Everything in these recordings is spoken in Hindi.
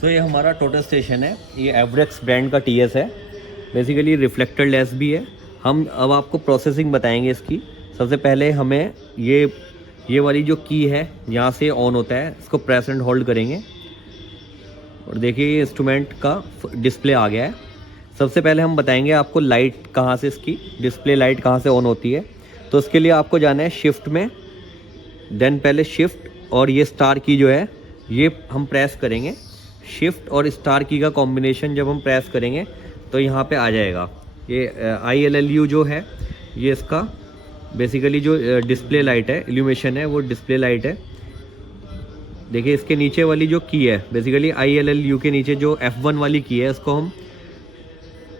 सो ये हमारा टोटल स्टेशन है, ये एवरेक्स ब्रांड का टीएस है। बेसिकली रिफ्लेक्टर लेस भी है। हम अब आपको प्रोसेसिंग बताएंगे इसकी। सबसे पहले हमें ये वाली जो की है यहाँ से ऑन होता है, इसको प्रेस एंड होल्ड करेंगे और देखिए ये इंस्ट्रूमेंट का डिस्प्ले आ गया है। सबसे पहले हम बताएंगे आपको लाइट कहाँ से, इसकी डिस्प्ले लाइट कहाँ से ऑन होती है। तो इसके लिए आपको जाना है शिफ्ट में, देन पहले शिफ्ट और ये स्टार की जो है ये हम प्रेस करेंगे। शिफ्ट और स्टार की का कॉम्बिनेशन जब हम प्रेस करेंगे तो यहाँ पे आ जाएगा ये ILLU जो है, ये इसका बेसिकली जो डिस्प्ले लाइट है, इल्यूमिनेशन है, वो डिस्प्ले लाइट है। देखिए इसके नीचे वाली जो की है, बेसिकली ILLU के नीचे जो F1 वाली की है, इसको हम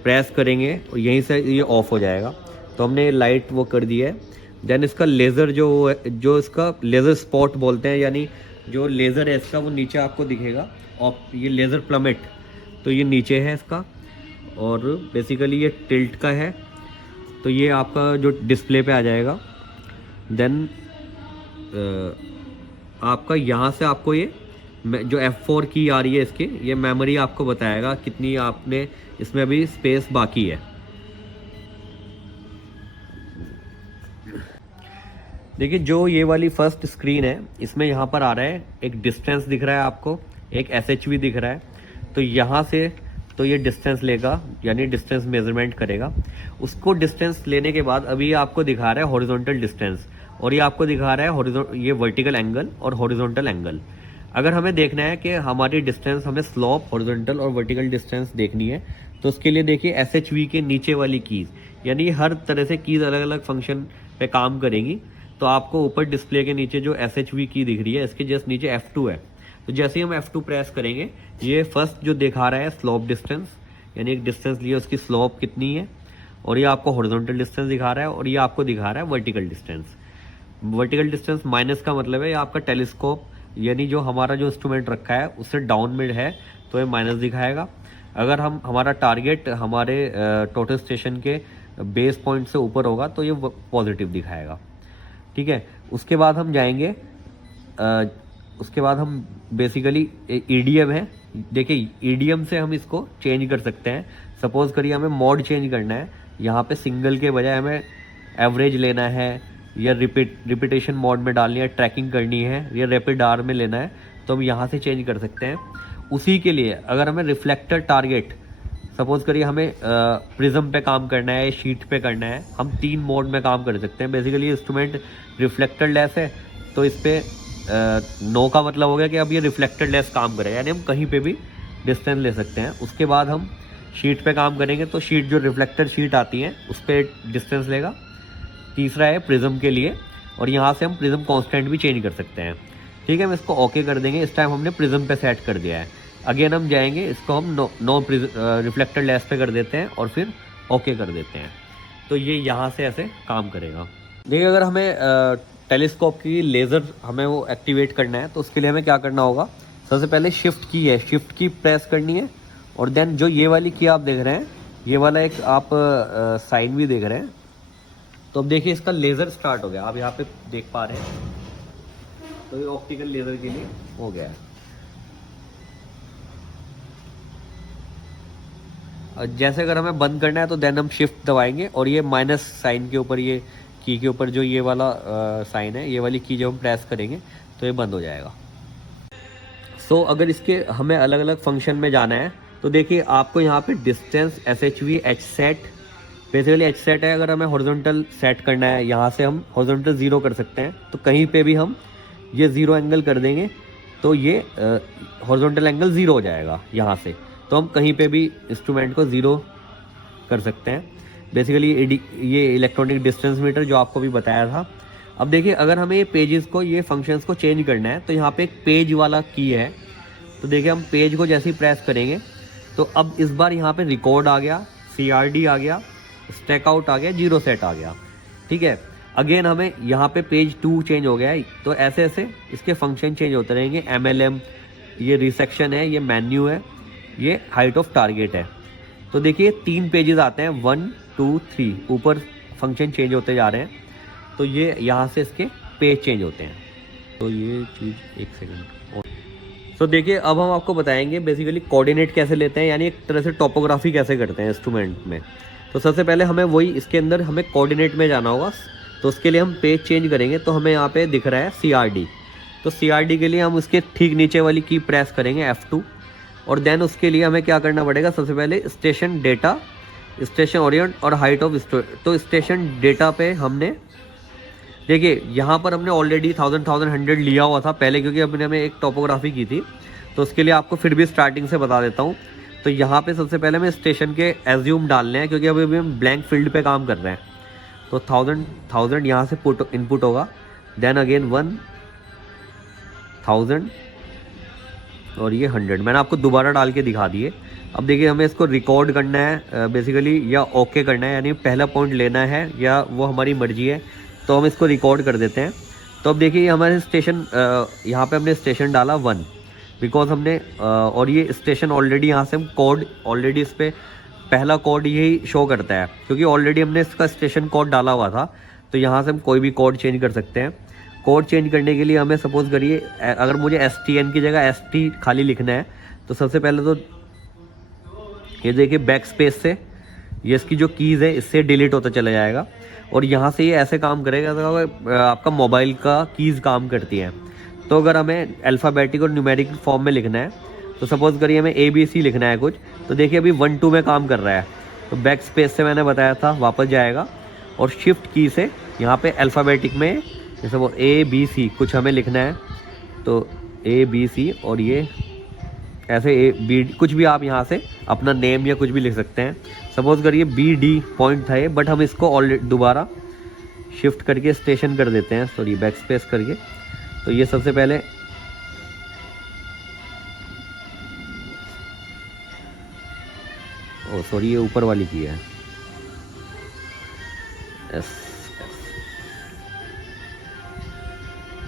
प्रेस करेंगे और यहीं से ये ऑफ हो जाएगा। तो हमने लाइट वो कर दी है। देन इसका लेज़र जो इसका लेज़र स्पॉट बोलते हैं, यानी जो लेज़र है इसका वो नीचे आपको दिखेगा। और ये लेज़र प्लमेट तो ये नीचे है इसका, और बेसिकली ये टिल्ट का है, तो ये आपका जो डिस्प्ले पे आ जाएगा। देन आपका यहाँ से आपको ये जो F4 की आ रही है इसकी, ये मेमोरी आपको बताएगा कितनी आपने इसमें अभी स्पेस बाकी है। देखिए जो ये वाली फर्स्ट स्क्रीन है, इसमें यहाँ पर आ रहा है एक डिस्टेंस दिख रहा है आपको, एक SHV दिख रहा है। तो यहाँ से तो ये डिस्टेंस लेगा, यानी डिस्टेंस मेजरमेंट करेगा। उसको डिस्टेंस लेने के बाद अभी ये आपको दिखा रहा है हॉरिजॉन्टल डिस्टेंस, और ये आपको दिखा रहा है ये वर्टिकल एंगल और हॉरिजॉन्टल एंगल। अगर हमें देखना है कि हमारी डिस्टेंस, हमें स्लोप, हॉरिजॉन्टल और वर्टिकल डिस्टेंस देखनी है, तो उसके लिए देखिए SHV के नीचे वाली कीज़, यानी हर तरह से कीज़ अलग अलग फंक्शन पे काम करेंगी। तो आपको ऊपर डिस्प्ले के नीचे जो SHV की दिख रही है, इसके जस्ट नीचे F2 है। तो जैसे ही हम F2 प्रेस करेंगे, ये फर्स्ट जो दिखा रहा है स्लोप डिस्टेंस, यानी एक डिस्टेंस लिया उसकी स्लोप कितनी है, और ये आपको हॉरिजॉन्टल डिस्टेंस दिखा रहा है, और ये आपको दिखा रहा है vertical distance. Vertical distance minus का मतलब है ये आपका टेलीस्कोप, यानी जो हमारा जो इंस्ट्रूमेंट रखा है उससे डाउन मिड है, तो ये माइनस दिखाएगा। अगर हमारा टारगेट हमारे टोटल स्टेशन के बेस पॉइंट से ऊपर होगा तो ये पॉजिटिव दिखाएगा। ठीक है, उसके बाद हम जाएंगे, उसके बाद हम बेसिकली EDM है। देखिए EDM से हम इसको चेंज कर सकते हैं। सपोज करिए हमें मोड चेंज करना है, यहाँ पे सिंगल के बजाय हमें एवरेज लेना है, या रिपीटेशन मोड में डालनी है, ट्रैकिंग करनी है, या रैपिड R में लेना है, तो हम यहाँ से चेंज कर सकते हैं। उसी के लिए अगर हमें रिफ्लेक्टर टारगेट, सपोज करिए हमें प्रिज्म पे काम करना है, शीट पे करना है, हम 3 मोड में काम कर सकते हैं। बेसिकली इंस्ट्रूमेंट रिफ्लेक्टर लेस है, तो इस पे नो का मतलब हो गया कि अब ये रिफ्लेक्टर लेस काम करेगा, यानी हम कहीं पे भी डिस्टेंस ले सकते हैं। उसके बाद हम शीट पे काम करेंगे, तो शीट जो रिफ्लेक्टर शीट आती है उस पर डिस्टेंस लेगा। तीसरा है प्रिज्म के लिए, और यहाँ से हम प्रिज्म कांस्टेंट भी चेंज कर सकते हैं। ठीक है, हम इसको ओके कर देंगे। इस टाइम हमने प्रिज्म पे सेट कर दिया है। अगेन हम जाएंगे, इसको हम नो रिफ्लेक्टर लेस पे कर देते हैं और फिर ओके कर देते हैं। तो ये यहाँ से ऐसे काम करेगा। देखिए अगर हमें टेलीस्कोप की लेज़र हमें वो एक्टिवेट करना है, तो उसके लिए हमें क्या करना होगा। सबसे पहले शिफ्ट की है, शिफ्ट की प्रेस करनी है, और देन जो ये वाली की आप देख रहे हैं, ये वाला एक आप साइन भी देख रहे हैं। तो अब देखिए इसका लेज़र स्टार्ट हो गया, आप यहाँ पे देख पा रहे हैं। तो ये ऑप्टिकल लेज़र के लिए हो गया है। जैसे अगर हमें बंद करना है तो देन हम शिफ्ट दबाएंगे, और ये माइनस साइन के ऊपर, ये की के ऊपर जो ये वाला साइन है, ये वाली की जब हम प्रेस करेंगे तो ये बंद हो जाएगा। सो अगर इसके हमें अलग अलग फंक्शन में जाना है, तो देखिए आपको यहाँ पे distance, SHV, HSET, basically HSET है। अगर हमें हॉरिजॉन्टल सेट करना है, यहाँ से हम हॉरिजॉन्टल 0 कर सकते हैं। तो कहीं पे भी हम ये 0 एंगल कर देंगे तो ये हॉरिजॉन्टल एंगल 0 हो जाएगा यहाँ से। तो हम कहीं पे भी इंस्ट्रूमेंट को 0 कर सकते हैं। बेसिकली ये इलेक्ट्रॉनिक डिस्टेंस मीटर जो आपको भी बताया था। अब देखिए अगर हमें ये पेजेस को, ये फंक्शंस को चेंज करना है, तो यहाँ पे एक पेज वाला की है। तो देखिए हम पेज को जैसे ही प्रेस करेंगे, तो अब इस बार यहाँ पे रिकॉर्ड आ गया, CRD आ गया, स्टैक आउट आ गया, 0 सेट आ गया। ठीक है, अगेन हमें यहाँ पे पेज 2 चेंज हो गया है। तो ऐसे ऐसे इसके फंक्शन चेंज होते रहेंगे। MLM, ये रिसेक्शन है, ये मेन्यू है, ये हाइट ऑफ टारगेट है। तो देखिए 3 पेजेस आते हैं, 1 2 3, ऊपर फंक्शन चेंज होते जा रहे हैं। तो ये यहाँ से इसके पेज चेंज होते हैं। तो ये चीज़ एक सेकंड। तो देखिए अब हम आपको बताएंगे बेसिकली कोऑर्डिनेट कैसे लेते हैं, यानी एक तरह से टोपोग्राफी कैसे करते हैं इंस्ट्रूमेंट में। तो सबसे पहले हमें वही इसके अंदर हमें कोऑर्डिनेट में जाना होगा। तो उसके लिए हम पेज चेंज करेंगे, तो हमें यहाँ पे दिख रहा है CRD। तो CRD के लिए हम उसके ठीक नीचे वाली की प्रेस करेंगे F2, और देन उसके लिए हमें क्या करना पड़ेगा, सबसे पहले स्टेशन डेटा, स्टेशन ओरिएंट और हाइट ऑफ। तो स्टेशन डेटा पे हमने देखिए यहाँ पर हमने ऑलरेडी 1000 लिया हुआ था पहले, क्योंकि अपने हमें एक टोपोग्राफी की थी। तो उसके लिए आपको फिर भी स्टार्टिंग से बता देता हूँ। तो यहाँ पे सबसे पहले हमें स्टेशन के एज्यूम डालने हैं, क्योंकि अभी हम ब्लैंक फील्ड पे काम कर रहे हैं। तो 1000 यहाँ से इनपुट होगा, देन अगेन 1000 और ये 100 मैंने आपको दोबारा डाल के दिखा दिए। अब देखिए हमें इसको रिकॉर्ड करना है बेसिकली, या ओके करना है, यानी पहला पॉइंट लेना है या वो हमारी मर्जी है। तो हम इसको रिकॉर्ड कर देते हैं। तो अब देखिए हमारे स्टेशन, यहाँ पे हमने स्टेशन डाला 1, बिकॉज हमने और ये स्टेशन ऑलरेडी यहाँ से हम कोड ऑलरेडी इस पर पहला कोड यही शो करता है, क्योंकि ऑलरेडी हमने इसका स्टेशन कोड डाला हुआ था। तो यहाँ से हम कोई भी कोड चेंज कर सकते हैं। कोड चेंज करने के लिए हमें सपोज करिए अगर मुझे STN की जगह ST खाली लिखना है, तो सबसे पहले तो ये देखिए बैक स्पेस से ये इसकी जो कीज़ है इससे डिलीट होता चला जाएगा, और यहाँ से ये ऐसे काम करेगा तो आपका मोबाइल का कीज़ काम करती है। तो अगर हमें अल्फ़ाबेटिक और न्यूमेरिक फॉर्म में लिखना है, तो सपोज़ करिए हमें ABC लिखना है कुछ, तो देखिए अभी 1 2 में काम कर रहा है। तो बैक स्पेस से मैंने बताया था वापस जाएगा, और शिफ्ट की से यहाँ पे अल्फ़ाबेटिक में जैसे वो ABC कुछ हमें लिखना है, तो ABC और ये ऐसे B कुछ भी आप यहाँ से अपना नेम या कुछ भी लिख सकते हैं। सपोज़ करिए BD पॉइंट था ये, बट हम इसको ऑलरेडी दोबारा शिफ्ट करके स्टेशन कर देते हैं, सॉरी बैक स्पेस करके। तो ये सबसे पहले सॉरी ये ऊपर वाली की है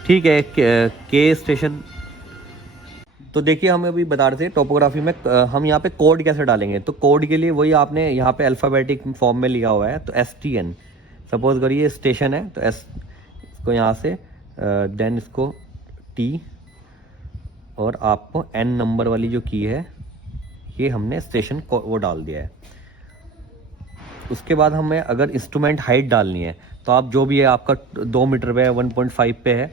ठीक है के स्टेशन। तो देखिए हम अभी बता रहे थे टोपोग्राफी में हम यहाँ पे कोड कैसे डालेंगे। तो कोड के लिए वही आपने यहाँ पे अल्फ़ाबेटिक फॉर्म में लिया हुआ है, तो STN सपोज करिए स्टेशन है, तो इसको यहाँ से देन इसको T, और आपको N नंबर वाली जो की है ये हमने स्टेशन को वो डाल दिया है। उसके बाद हमें अगर इंस्ट्रूमेंट हाइट डालनी है, तो आप जो भी है आपका 2 मीटर पे है 1.5 पे है,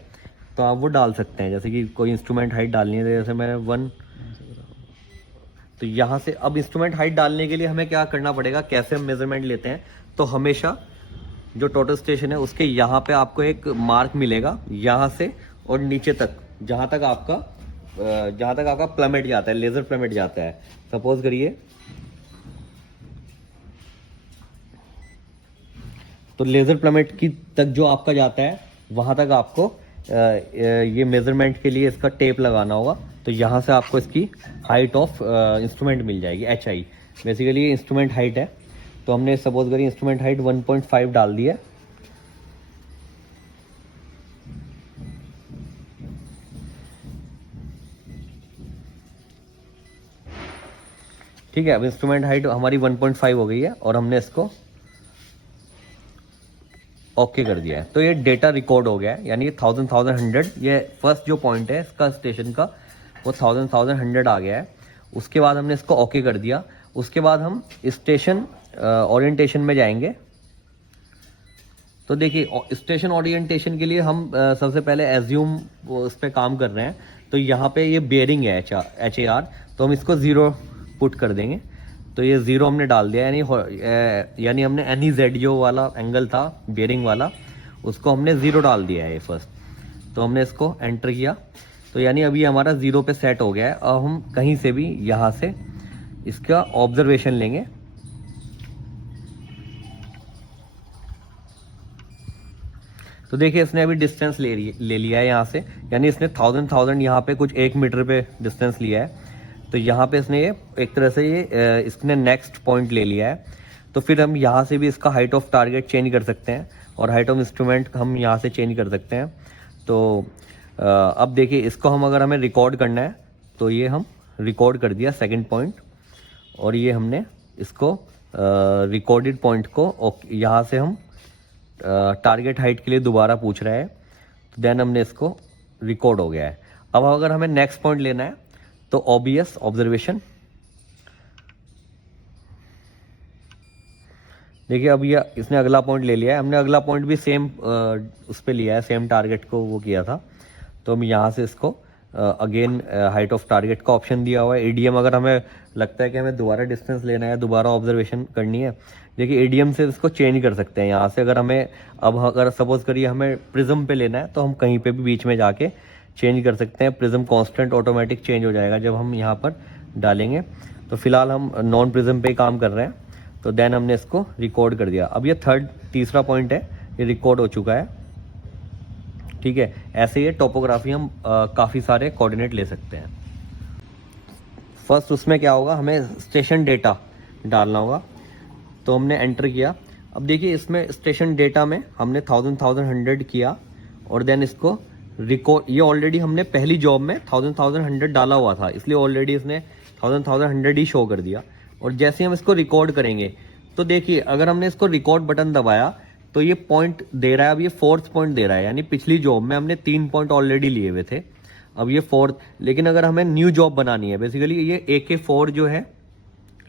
तो आप वो डाल सकते हैं। जैसे कि कोई इंस्ट्रूमेंट हाइट डालनी है, जैसे मैंने 1, तो यहाँ से अब इंस्ट्रूमेंट हाइट डालने के लिए हमें क्या करना पड़ेगा, कैसे हम मेजरमेंट लेते हैं। तो हमेशा जो टोटल स्टेशन है उसके यहाँ पे आपको एक मार्क मिलेगा, यहाँ से और नीचे तक, जहाँ तक आपका प्लमेट जाता है, लेज़र प्लमेट जाता है। सपोज करिए तो लेज़र प्लमेट की तक जो आपका जाता है, वहाँ तक आपको ये मेजरमेंट के लिए इसका टेप लगाना होगा। तो यहाँ से आपको इसकी हाइट ऑफ इंस्ट्रूमेंट मिल जाएगी, HI। बेसिकली ये इंस्ट्रूमेंट हाइट है। तो हमने सपोज करिए इंस्ट्रूमेंट हाइट 1.5 डाल दी है। ठीक है, अब इंस्ट्रूमेंट हाइट हमारी 1.5 हो गई है, और हमने इसको ओके कर दिया है। तो ये डेटा रिकॉर्ड हो गया है, यानी 1000 ये फर्स्ट जो पॉइंट है इसका स्टेशन का, वो 1000 आ गया है। उसके बाद हमने इसको ओके कर दिया। उसके बाद हम स्टेशन ओरिएंटेशन में जाएंगे। तो देखिए स्टेशन ओरिएंटेशन के लिए हम सबसे पहले एज्यूम उस पर काम कर रहे हैं। तो यहाँ पे ये बेयरिंग है HAR, तो हम इसको 0 पुट कर देंगे। तो ये 0 हमने डाल दिया, यानी हमने NEZ जो वाला एंगल था बेयरिंग वाला, उसको हमने 0 डाल दिया है फर्स्ट। तो हमने इसको एंटर किया, तो यानी अभी हमारा 0 पे सेट हो गया है। अब हम कहीं से भी यहाँ से इसका ऑब्जर्वेशन लेंगे। तो देखिए इसने अभी डिस्टेंस ले लिया है यहाँ से, यानी इसने 1000 यहाँ पे कुछ 1 मीटर पे डिस्टेंस लिया है। तो यहाँ पे इसने ये एक तरह से ये इसने नेक्स्ट पॉइंट ले लिया है। तो फिर हम यहाँ से भी इसका हाइट ऑफ टारगेट चेंज कर सकते हैं, और हाइट ऑफ इंस्ट्रूमेंट हम यहाँ से चेंज कर सकते हैं। तो अब देखिए इसको हम अगर हमें रिकॉर्ड करना है, तो ये हम रिकॉर्ड कर दिया सेकंड पॉइंट, और ये हमने इसको रिकॉर्डेड पॉइंट को यहाँ से हम टारगेट हाइट के लिए दोबारा पूछ रहा है। तो देन हमने इसको रिकॉर्ड हो गया है। अब अगर हमें नेक्स्ट पॉइंट लेना है, तो OBS ऑब्जर्वेशन, देखिए अब ये इसने अगला पॉइंट ले लिया है, हमने अगला पॉइंट भी सेम उस पर लिया है, सेम टारगेट को वो किया था। तो हम यहाँ से इसको अगेन हाइट ऑफ टारगेट का ऑप्शन दिया हुआ है। एडीएम अगर हमें लगता है कि हमें दोबारा डिस्टेंस लेना है, दोबारा ऑब्जर्वेशन करनी है, देखिए एडीएम से इसको चेंज कर सकते हैं यहाँ से। अगर हमें अब अगर सपोज करिए हमें प्रिज्म पे लेना है तो हम कहीं पे भी बीच में जाके चेंज कर सकते हैं। प्रिज्म कांस्टेंट ऑटोमेटिक चेंज हो जाएगा जब हम यहाँ पर डालेंगे। तो फिलहाल हम नॉन प्रिज्म पे काम कर रहे हैं, तो देन हमने इसको रिकॉर्ड कर दिया। अब ये तीसरा पॉइंट है, ये रिकॉर्ड हो चुका है, ठीक है। ऐसे ये टोपोग्राफी हम काफ़ी सारे कोऑर्डिनेट ले सकते हैं। फर्स्ट उसमें क्या होगा, हमें स्टेशन डेटा डालना होगा, तो हमने एंटर किया। अब देखिए इसमें स्टेशन डेटा में हमने 1000 किया और देन इसको रिकॉर्ड, ये ऑलरेडी हमने पहली जॉब में 1000 डाला हुआ था, इसलिए ऑलरेडी इसने 1000 ही शो कर दिया। और जैसे हम इसको रिकॉर्ड करेंगे तो देखिए अगर हमने इसको रिकॉर्ड बटन दबाया तो ये पॉइंट दे रहा है, अब ये 4th पॉइंट दे रहा है, यानी पिछली जॉब में हमने 3 पॉइंट ऑलरेडी लिए हुए थे, अब ये 4th। लेकिन अगर हमें न्यू जॉब बनानी है, बेसिकली ये AK4 जो है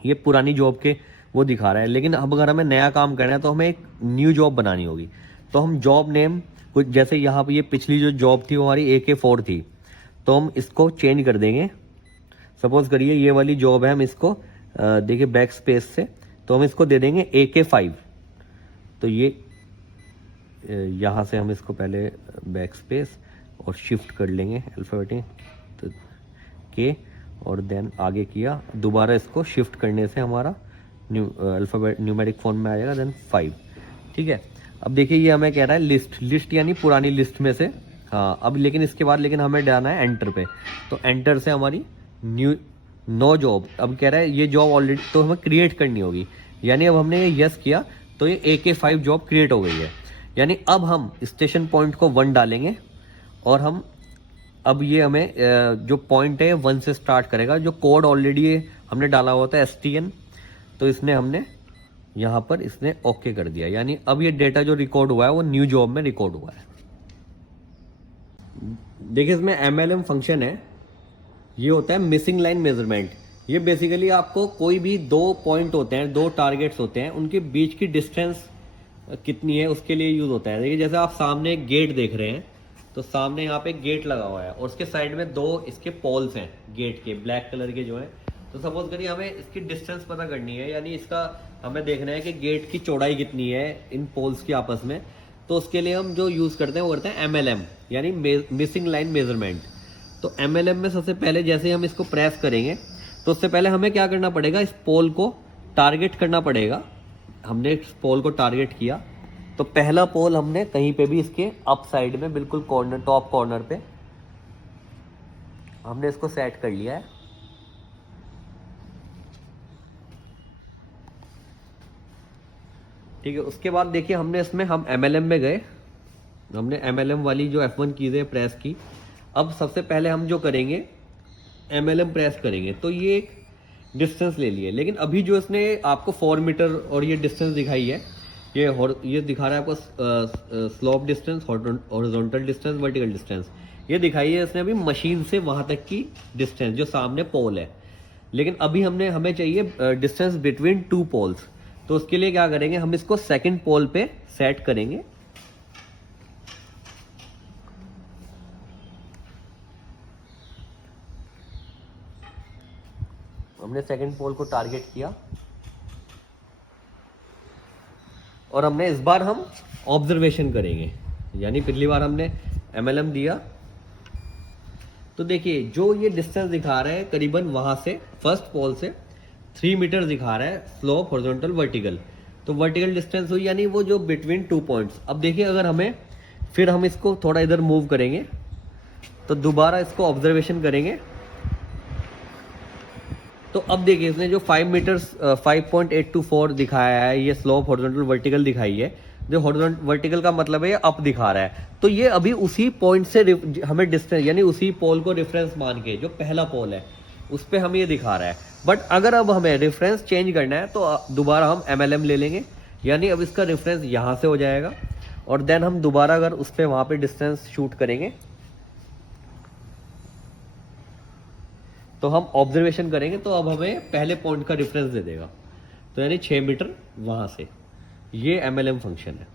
ये पुरानी जॉब के वो दिखा रहा है, लेकिन अब अगर हमें नया काम करना है तो हमें एक न्यू जॉब बनानी होगी। तो हम जॉब नेम कुछ जैसे यहाँ पर ये पिछली जो जॉब थी वो हमारी AK4 थी, तो हम इसको चेंज कर देंगे। सपोज करिए ये वाली जॉब है, हम इसको देखिए बैक स्पेस से, तो हम इसको दे देंगे AK5। तो ये यहाँ से हम इसको पहले बैक स्पेस और शिफ्ट कर लेंगे अल्फ़ाबेटिक, तो के, और देन आगे किया, दोबारा इसको शिफ्ट करने से हमारा अल्फ़ाबेट न्यूमेरिक फॉर्म में आ जाएगा, देन 5, ठीक है। अब देखिए ये हमें कह रहा है लिस्ट यानी पुरानी लिस्ट में से, हाँ। अब लेकिन इसके बाद लेकिन हमें डालना है एंटर पे, तो एंटर से हमारी नो जॉब, अब कह रहा है ये जॉब ऑलरेडी तो हमें क्रिएट करनी होगी, यानी अब हमने ये यस किया तो ये AK5 जॉब क्रिएट हो गई है। यानी अब हम स्टेशन पॉइंट को 1 डालेंगे और हम अब ये हमें जो पॉइंट है 1 से स्टार्ट करेगा। जो कोड ऑलरेडी हमने डाला हुआ था STN, तो इसने हमने यहाँ पर इसने ओके कर दिया, यानी अब ये डेटा जो रिकॉर्ड हुआ है वो न्यू जॉब में रिकॉर्ड हुआ है। देखिए इसमें MLM फंक्शन है, ये होता है मिसिंग लाइन मेजरमेंट। ये बेसिकली आपको कोई भी 2 पॉइंट होते हैं, 2 टारगेट्स होते हैं, उनके बीच की डिस्टेंस कितनी है उसके लिए यूज होता है। देखिए जैसे आप सामने एक गेट देख रहे हैं, तो सामने यहाँ पे एक गेट लगा हुआ है और उसके साइड में 2 इसके पोल्स हैं गेट के, ब्लैक कलर के जो है। तो सपोज करिए हमें इसकी डिस्टेंस पता करनी है, यानी इसका हमें देखना है कि गेट की चौड़ाई कितनी है इन पोल्स की आपस में। तो उसके लिए हम जो यूज करते हैं वो करते हैं MLM, यानी मिसिंग लाइन मेजरमेंट। तो MLM में सबसे पहले जैसे हम इसको प्रेस करेंगे तो उससे पहले हमें क्या करना पड़ेगा, इस पोल को टारगेट करना पड़ेगा। हमने इस पोल को टारगेट किया तो पहला पोल हमने कहीं पे भी इसके अप साइड में बिल्कुल कॉर्नर, टॉप कॉर्नर पे हमने इसको सेट कर लिया है। ठीक है, उसके बाद देखिए हमने इसमें हम MLM में गए, हमने MLM वाली जो F1 कीज़ है प्रेस की। अब सबसे पहले हम जो करेंगे MLM प्रेस करेंगे, तो ये एक डिस्टेंस ले लिए, लेकिन अभी जो इसने आपको 4 मीटर और ये डिस्टेंस दिखाई है, ये दिखा रहा है आपको slope distance, horizontal distance, vertical distance, ये दिखाई है इसने अभी मशीन से वहां तक की डिस्टेंस जो सामने पोल है। लेकिन अभी हमें चाहिए डिस्टेंस बिटवीन 2 पोल्स। तो उसके लिए क्या करेंगे, हम इसको सेकंड पोल पे सेट करेंगे। हमने सेकंड पोल को टारगेट किया और हमने इस बार हम ऑब्जर्वेशन करेंगे, यानी पिछली बार हमने MLM दिया। तो देखिए जो ये डिस्टेंस दिखा रहा है करीबन वहां से फर्स्ट पोल से 3 मीटर दिखा रहा है, स्लोप, हॉरिजॉन्टल, वर्टिकल। तो वर्टिकल डिस्टेंस हुई यानी वो जो बिटवीन 2 पॉइंट्स। अब देखिए अगर हमें फिर हम इसको थोड़ा इधर मूव करेंगे तो दोबारा इसको ऑब्जर्वेशन करेंगे। तो अब देखिए इसने जो 5 मीटर्स 5.824 दिखाया है, ये स्लोप, हॉरिजॉन्टल, वर्टिकल दिखाई है। जो हॉरिजॉन्टल वर्टिकल का मतलब है ये अप दिखा रहा है, तो ये अभी उसी पॉइंट से हमें डिस्टेंस, यानी उसी पोल को रेफरेंस मान के जो पहला पोल है उस पर हमें ये दिखा रहा है। बट अगर अब हमें रेफरेंस चेंज करना है तो दोबारा हम MLM ले लेंगे, यानी अब इसका रेफरेंस यहाँ से हो जाएगा और देन हम दोबारा अगर उस पर वहाँ पे डिस्टेंस शूट करेंगे तो हम ऑब्जर्वेशन करेंगे तो अब हमें पहले पॉइंट का डिफरेंस दे देगा, तो यानी 6 मीटर वहाँ से। ये MLM फंक्शन है।